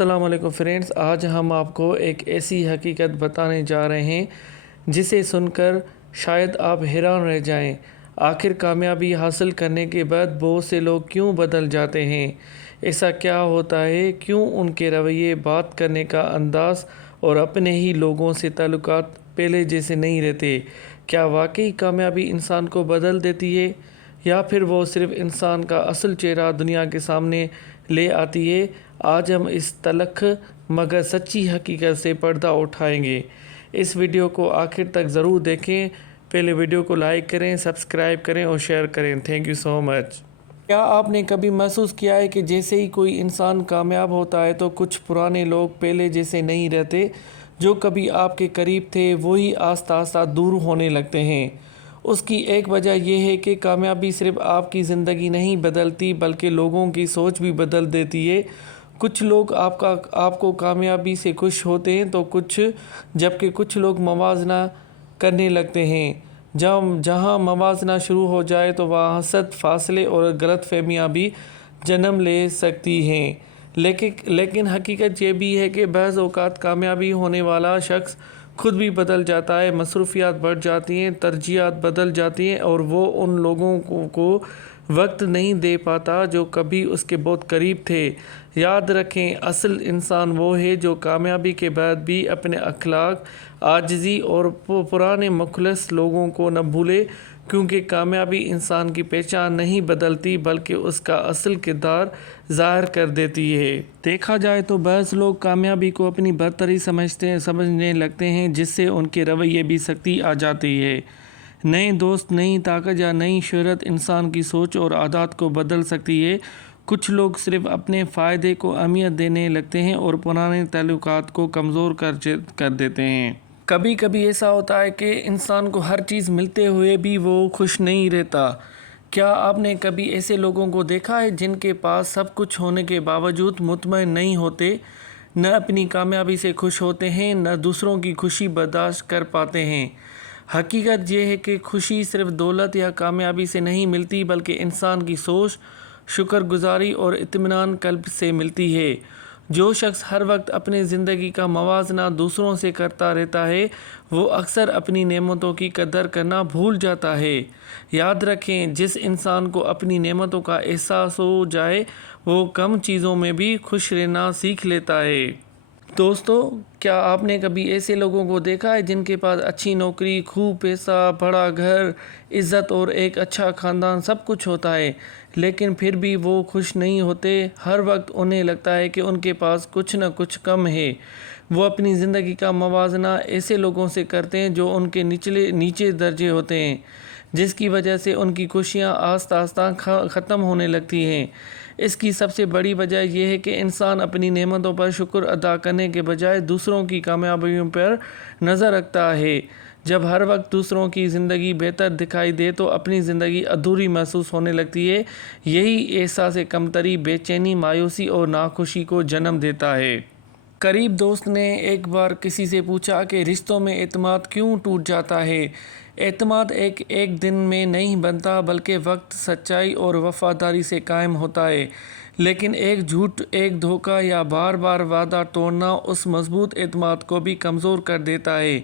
السلام علیکم فرینڈز، آج ہم آپ کو ایک ایسی حقیقت بتانے جا رہے ہیں جسے سن کر شاید آپ حیران رہ جائیں۔ آخر کامیابی حاصل کرنے کے بعد بہت سے لوگ کیوں بدل جاتے ہیں؟ ایسا کیا ہوتا ہے؟ کیوں ان کے رویے، بات کرنے کا انداز اور اپنے ہی لوگوں سے تعلقات پہلے جیسے نہیں رہتے؟ کیا واقعی کامیابی انسان کو بدل دیتی ہے یا پھر وہ صرف انسان کا اصل چہرہ دنیا کے سامنے لے آتی ہے؟ آج ہم اس تلخ مگر سچی حقیقت سے پردہ اٹھائیں گے۔ اس ویڈیو کو آخر تک ضرور دیکھیں۔ پہلے ویڈیو کو لائک کریں، سبسکرائب کریں اور شیئر کریں۔ تھینک یو سو مچ۔ کیا آپ نے کبھی محسوس کیا ہے کہ جیسے ہی کوئی انسان کامیاب ہوتا ہے تو کچھ پرانے لوگ پہلے جیسے نہیں رہتے؟ جو کبھی آپ کے قریب تھے وہی آہستہ آہستہ دور ہونے لگتے ہیں۔ اس کی ایک وجہ یہ ہے کہ کامیابی صرف آپ کی زندگی نہیں بدلتی بلکہ لوگوں کی سوچ بھی بدل دیتی ہے۔ کچھ لوگ آپ کو کامیابی سے خوش ہوتے ہیں تو جبکہ کچھ لوگ موازنہ کرنے لگتے ہیں۔ جہاں موازنہ شروع ہو جائے تو وہاں حسد، فاصلے اور غلط فہمیاں بھی جنم لے سکتی ہیں۔ لیکن حقیقت یہ بھی ہے کہ بعض اوقات کامیابی ہونے والا شخص خود بھی بدل جاتا ہے۔ مصروفیات بڑھ جاتی ہیں، ترجیحات بدل جاتی ہیں اور وہ ان لوگوں کو وقت نہیں دے پاتا جو کبھی اس کے بہت قریب تھے۔ یاد رکھیں، اصل انسان وہ ہے جو کامیابی کے بعد بھی اپنے اخلاق، عاجزی اور پرانے مخلص لوگوں کو نہ بھولے، کیونکہ کامیابی انسان کی پہچان نہیں بدلتی بلکہ اس کا اصل کردار ظاہر کر دیتی ہے۔ دیکھا جائے تو بعض لوگ کامیابی کو اپنی برتری سمجھنے لگتے ہیں، جس سے ان کے رویے بھی سختی آ جاتی ہے۔ نئے دوست، نئی طاقت یا نئی شہرت انسان کی سوچ اور عادات کو بدل سکتی ہے۔ کچھ لوگ صرف اپنے فائدے کو اہمیت دینے لگتے ہیں اور پرانے تعلقات کو کمزور کر دیتے ہیں۔ کبھی کبھی ایسا ہوتا ہے کہ انسان کو ہر چیز ملتے ہوئے بھی وہ خوش نہیں رہتا۔ کیا آپ نے کبھی ایسے لوگوں کو دیکھا ہے جن کے پاس سب کچھ ہونے کے باوجود مطمئن نہیں ہوتے، نہ اپنی کامیابی سے خوش ہوتے ہیں، نہ دوسروں کی خوشی برداشت کر پاتے ہیں؟ حقیقت یہ ہے کہ خوشی صرف دولت یا کامیابی سے نہیں ملتی بلکہ انسان کی سوچ، شکر گزاری اور اطمینان قلب سے ملتی ہے۔ جو شخص ہر وقت اپنی زندگی کا موازنہ دوسروں سے کرتا رہتا ہے وہ اکثر اپنی نعمتوں کی قدر کرنا بھول جاتا ہے۔ یاد رکھیں، جس انسان کو اپنی نعمتوں کا احساس ہو جائے وہ کم چیزوں میں بھی خوش رہنا سیکھ لیتا ہے۔ دوستو، کیا آپ نے کبھی ایسے لوگوں کو دیکھا ہے جن کے پاس اچھی نوکری، خوب پیسہ، بڑا گھر، عزت اور ایک اچھا خاندان، سب کچھ ہوتا ہے لیکن پھر بھی وہ خوش نہیں ہوتے؟ ہر وقت انہیں لگتا ہے کہ ان کے پاس کچھ نہ کچھ کم ہے۔ وہ اپنی زندگی کا موازنہ ایسے لوگوں سے کرتے ہیں جو ان کے نیچے درجے ہوتے ہیں، جس کی وجہ سے ان کی خوشیاں آہستہ آہستہ ختم ہونے لگتی ہیں۔ اس کی سب سے بڑی وجہ یہ ہے کہ انسان اپنی نعمتوں پر شکر ادا کرنے کے بجائے دوسروں کی کامیابیوں پر نظر رکھتا ہے۔ جب ہر وقت دوسروں کی زندگی بہتر دکھائی دے تو اپنی زندگی ادھوری محسوس ہونے لگتی ہے۔ یہی احساس کمتری، بے چینی، مایوسی اور ناخوشی کو جنم دیتا ہے۔ قریب دوست نے ایک بار کسی سے پوچھا کہ رشتوں میں اعتماد کیوں ٹوٹ جاتا ہے؟ اعتماد ایک دن میں نہیں بنتا بلکہ وقت، سچائی اور وفاداری سے قائم ہوتا ہے۔ لیکن ایک جھوٹ، ایک دھوکہ یا بار بار وعدہ توڑنا اس مضبوط اعتماد کو بھی کمزور کر دیتا ہے۔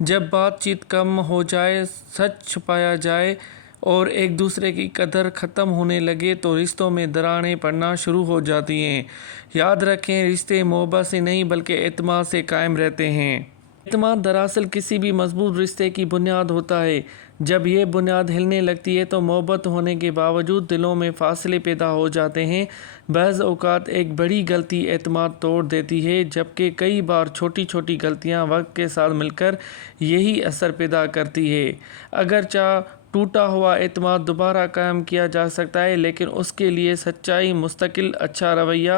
جب بات چیت کم ہو جائے، سچ چھپایا جائے اور ایک دوسرے کی قدر ختم ہونے لگے تو رشتوں میں دراڑیں پڑنا شروع ہو جاتی ہیں۔ یاد رکھیں، رشتے محبت سے نہیں بلکہ اعتماد سے قائم رہتے ہیں۔ اعتماد دراصل کسی بھی مضبوط رشتے کی بنیاد ہوتا ہے۔ جب یہ بنیاد ہلنے لگتی ہے تو محبت ہونے کے باوجود دلوں میں فاصلے پیدا ہو جاتے ہیں۔ بعض اوقات ایک بڑی غلطی اعتماد توڑ دیتی ہے، جبکہ کئی بار چھوٹی چھوٹی غلطیاں وقت کے ساتھ مل کر یہی اثر پیدا کرتی ہے۔ اگرچہ ٹوٹا ہوا اعتماد دوبارہ قائم کیا جا سکتا ہے لیکن اس کے لیے سچائی، مستقل اچھا رویہ،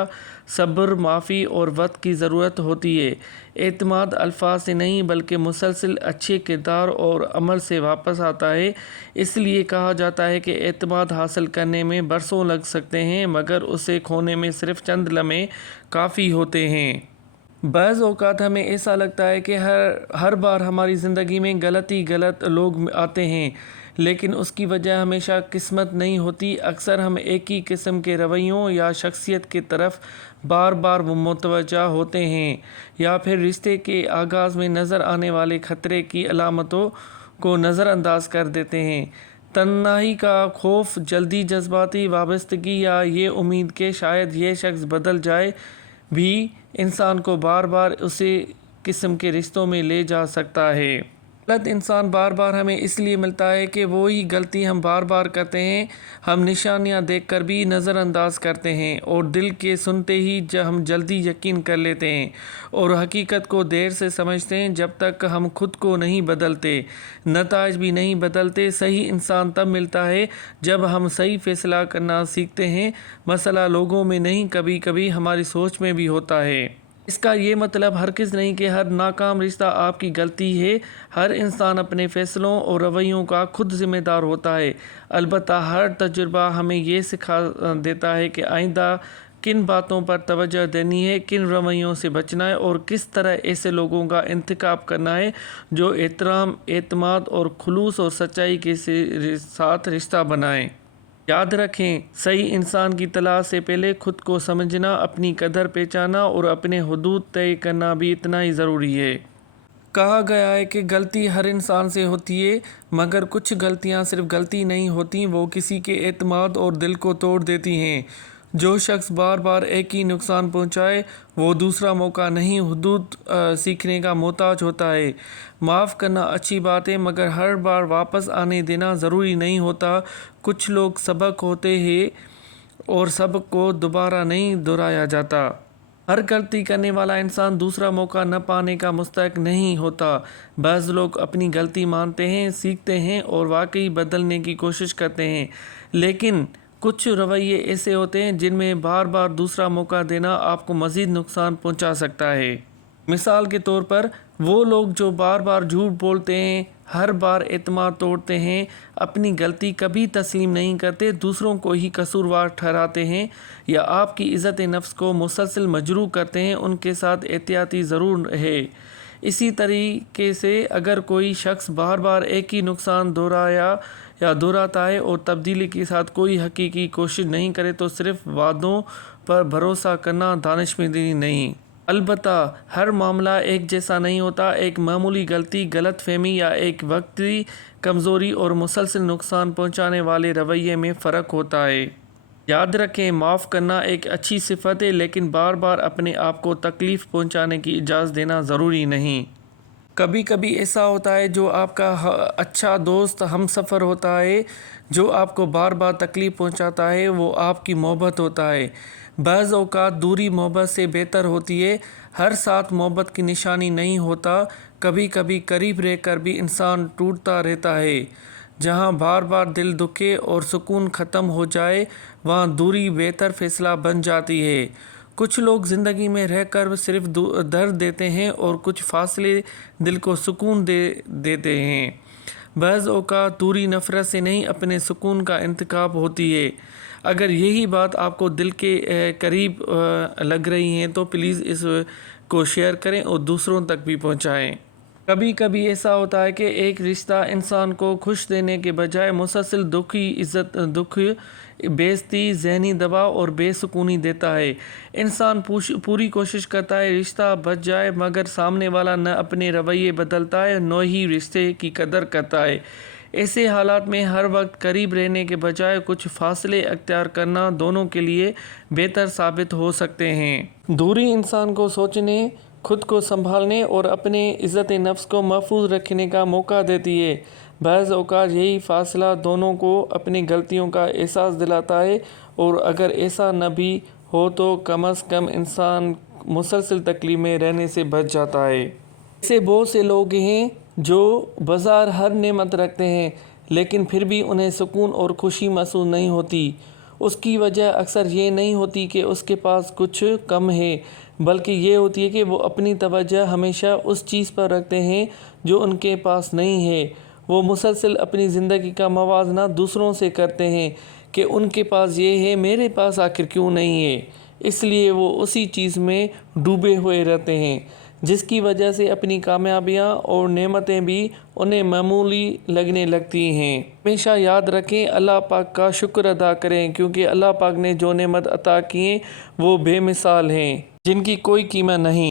صبر، معافی اور وقت کی ضرورت ہوتی ہے۔ اعتماد الفاظ سے نہیں بلکہ مسلسل اچھے کردار اور عمل سے واپس آتا ہے۔ اس لیے کہا جاتا ہے کہ اعتماد حاصل کرنے میں برسوں لگ سکتے ہیں مگر اسے کھونے میں صرف چند لمحے کافی ہوتے ہیں۔ بعض اوقات ہمیں ایسا لگتا ہے کہ ہر بار ہماری زندگی میں غلط لوگ آتے ہیں لیکن اس کی وجہ ہمیشہ قسمت نہیں ہوتی۔ اکثر ہم ایک ہی قسم کے رویوں یا شخصیت کی طرف بار بار متوجہ ہوتے ہیں، یا پھر رشتے کے آغاز میں نظر آنے والے خطرے کی علامتوں کو نظر انداز کر دیتے ہیں۔ تنہائی کا خوف، جلدی جذباتی وابستگی یا یہ امید کہ شاید یہ شخص بدل جائے بھی انسان کو بار بار اسی قسم کے رشتوں میں لے جا سکتا ہے۔ غلط انسان بار بار ہمیں اس لیے ملتا ہے کہ وہی غلطی ہم بار بار کرتے ہیں، ہم نشانیاں دیکھ کر بھی نظر انداز کرتے ہیں اور دل کے سنتے ہی ہم جلدی یقین کر لیتے ہیں اور حقیقت کو دیر سے سمجھتے ہیں۔ جب تک ہم خود کو نہیں بدلتے، نتائج بھی نہیں بدلتے۔ صحیح انسان تب ملتا ہے جب ہم صحیح فیصلہ کرنا سیکھتے ہیں۔ مسئلہ لوگوں میں نہیں، کبھی کبھی ہماری سوچ میں بھی ہوتا ہے۔ اس کا یہ مطلب ہرگز نہیں کہ ہر ناکام رشتہ آپ کی غلطی ہے۔ ہر انسان اپنے فیصلوں اور رویوں کا خود ذمہ دار ہوتا ہے۔ البتہ ہر تجربہ ہمیں یہ سکھا دیتا ہے کہ آئندہ کن باتوں پر توجہ دینی ہے، کن رویوں سے بچنا ہے اور کس طرح ایسے لوگوں کا انتخاب کرنا ہے جو احترام، اعتماد اور خلوص اور سچائی کے ساتھ رشتہ بنائیں۔ یاد رکھیں، صحیح انسان کی تلاش سے پہلے خود کو سمجھنا، اپنی قدر پہچاننا اور اپنے حدود طے کرنا بھی اتنا ہی ضروری ہے۔ کہا گیا ہے کہ غلطی ہر انسان سے ہوتی ہے، مگر کچھ غلطیاں صرف غلطی نہیں ہوتیں، وہ کسی کے اعتماد اور دل کو توڑ دیتی ہیں۔ جو شخص بار بار ایک ہی نقصان پہنچائے وہ دوسرا موقع نہیں، حدود سیکھنے کا محتاج ہوتا ہے۔ معاف کرنا اچھی بات ہے، مگر ہر بار واپس آنے دینا ضروری نہیں ہوتا۔ کچھ لوگ سبق ہوتے ہیں اور سبق کو دوبارہ نہیں دہرایا جاتا۔ ہر غلطی کرنے والا انسان دوسرا موقع نہ پانے کا مستحق نہیں ہوتا۔ بعض لوگ اپنی غلطی مانتے ہیں، سیکھتے ہیں اور واقعی بدلنے کی کوشش کرتے ہیں، لیکن کچھ رویے ایسے ہوتے ہیں جن میں بار بار دوسرا موقع دینا آپ کو مزید نقصان پہنچا سکتا ہے۔ مثال کے طور پر، وہ لوگ جو بار بار جھوٹ بولتے ہیں، ہر بار اعتماد توڑتے ہیں، اپنی غلطی کبھی تسلیم نہیں کرتے، دوسروں کو ہی قصوروار ٹھہراتے ہیں یا آپ کی عزت نفس کو مسلسل مجروح کرتے ہیں، ان کے ساتھ احتیاطی ضرور ہے۔ اسی طریقے سے اگر کوئی شخص بار بار ایک ہی نقصان دہراتا ہے اور تبدیلی کے ساتھ کوئی حقیقی کوشش نہیں کرے تو صرف وعدوں پر بھروسہ کرنا دانشمندی نہیں۔ البتہ ہر معاملہ ایک جیسا نہیں ہوتا۔ ایک معمولی غلطی، غلط فہمی یا ایک وقتی کمزوری اور مسلسل نقصان پہنچانے والے رویے میں فرق ہوتا ہے۔ یاد رکھیں، معاف کرنا ایک اچھی صفت ہے، لیکن بار بار اپنے آپ کو تکلیف پہنچانے کی اجازت دینا ضروری نہیں۔ کبھی کبھی ایسا ہوتا ہے جو آپ کا اچھا دوست، ہم سفر ہوتا ہے، جو آپ کو بار بار تکلیف پہنچاتا ہے، وہ آپ کی محبت ہوتا ہے۔ بعض اوقات دوری محبت سے بہتر ہوتی ہے۔ ہر ساتھ محبت کی نشانی نہیں ہوتا۔ کبھی کبھی قریب رہ کر بھی انسان ٹوٹتا رہتا ہے۔ جہاں بار بار دل دکھے اور سکون ختم ہو جائے، وہاں دوری بہتر فیصلہ بن جاتی ہے۔ کچھ لوگ زندگی میں رہ کر صرف درد دیتے ہیں اور کچھ فاصلے دل کو سکون دیتے ہیں۔ بعض اوقات دوری نفرت سے نہیں، اپنے سکون کا انتخاب ہوتی ہے۔ اگر یہی بات آپ کو دل کے قریب لگ رہی ہے تو پلیز اس کو شیئر کریں اور دوسروں تک بھی پہنچائیں۔ کبھی کبھی ایسا ہوتا ہے کہ ایک رشتہ انسان کو خوش دینے کے بجائے مسلسل دکھ، بے عزتی، ذہنی دباؤ اور بے سکونی دیتا ہے۔ انسان پوری کوشش کرتا ہے رشتہ بچ جائے، مگر سامنے والا نہ اپنے رویے بدلتا ہے، نہ ہی رشتے کی قدر کرتا ہے۔ ایسے حالات میں ہر وقت قریب رہنے کے بجائے کچھ فاصلے اختیار کرنا دونوں کے لیے بہتر ثابت ہو سکتے ہیں۔ دوری انسان کو سوچنے، خود کو سنبھالنے اور اپنے عزت نفس کو محفوظ رکھنے کا موقع دیتی ہے۔ بعض اوقات یہی فاصلہ دونوں کو اپنی غلطیوں کا احساس دلاتا ہے، اور اگر ایسا نہ بھی ہو تو کم از کم انسان مسلسل تکلیف میں رہنے سے بچ جاتا ہے۔ ایسے بہت سے لوگ ہیں جو بظاہر ہر نعمت رکھتے ہیں، لیکن پھر بھی انہیں سکون اور خوشی محسوس نہیں ہوتی۔ اس کی وجہ اکثر یہ نہیں ہوتی کہ اس کے پاس کچھ کم ہے، بلکہ یہ ہوتی ہے کہ وہ اپنی توجہ ہمیشہ اس چیز پر رکھتے ہیں جو ان کے پاس نہیں ہے۔ وہ مسلسل اپنی زندگی کا موازنہ دوسروں سے کرتے ہیں کہ ان کے پاس یہ ہے، میرے پاس آخر کیوں نہیں ہے۔ اس لیے وہ اسی چیز میں ڈوبے ہوئے رہتے ہیں۔ جس کی وجہ سے اپنی کامیابیاں اور نعمتیں بھی انہیں معمولی لگنے لگتی ہیں۔ ہمیشہ یاد رکھیں، اللہ پاک کا شکر ادا کریں، کیونکہ اللہ پاک نے جو نعمت عطا کیے وہ بے مثال ہیں، جن کی کوئی قیمت نہیں۔